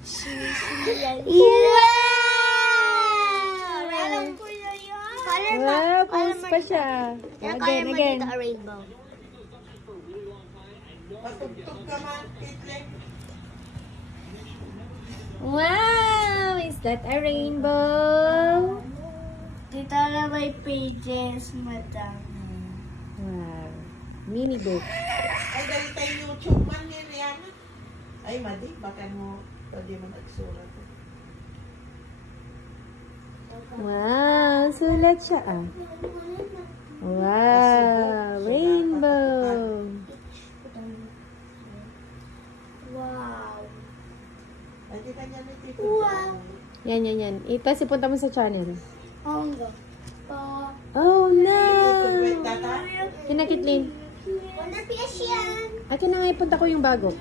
Alam ko na yun. Wow, pose pa siya. Again. A rainbow. Patugtog ka man, Caitlin. Wow, is that a rainbow? Dito na may pages, madam. Wow, mini book. Ay, dahil tayo YouTube man yun, Rihanna. Ay, Madi, baka mo, pwede mo nagsulat. Wow, sulat siya ah. Wow, rainbow. Wow. Ay, di kanya na Tito. Wow. Yan. Ito, sipunta mo sa channel. Honggo. Oh, no. Wait, data? Kinakitlin. Wonder Fish yan. Akin na nga ipunta ko yung bago.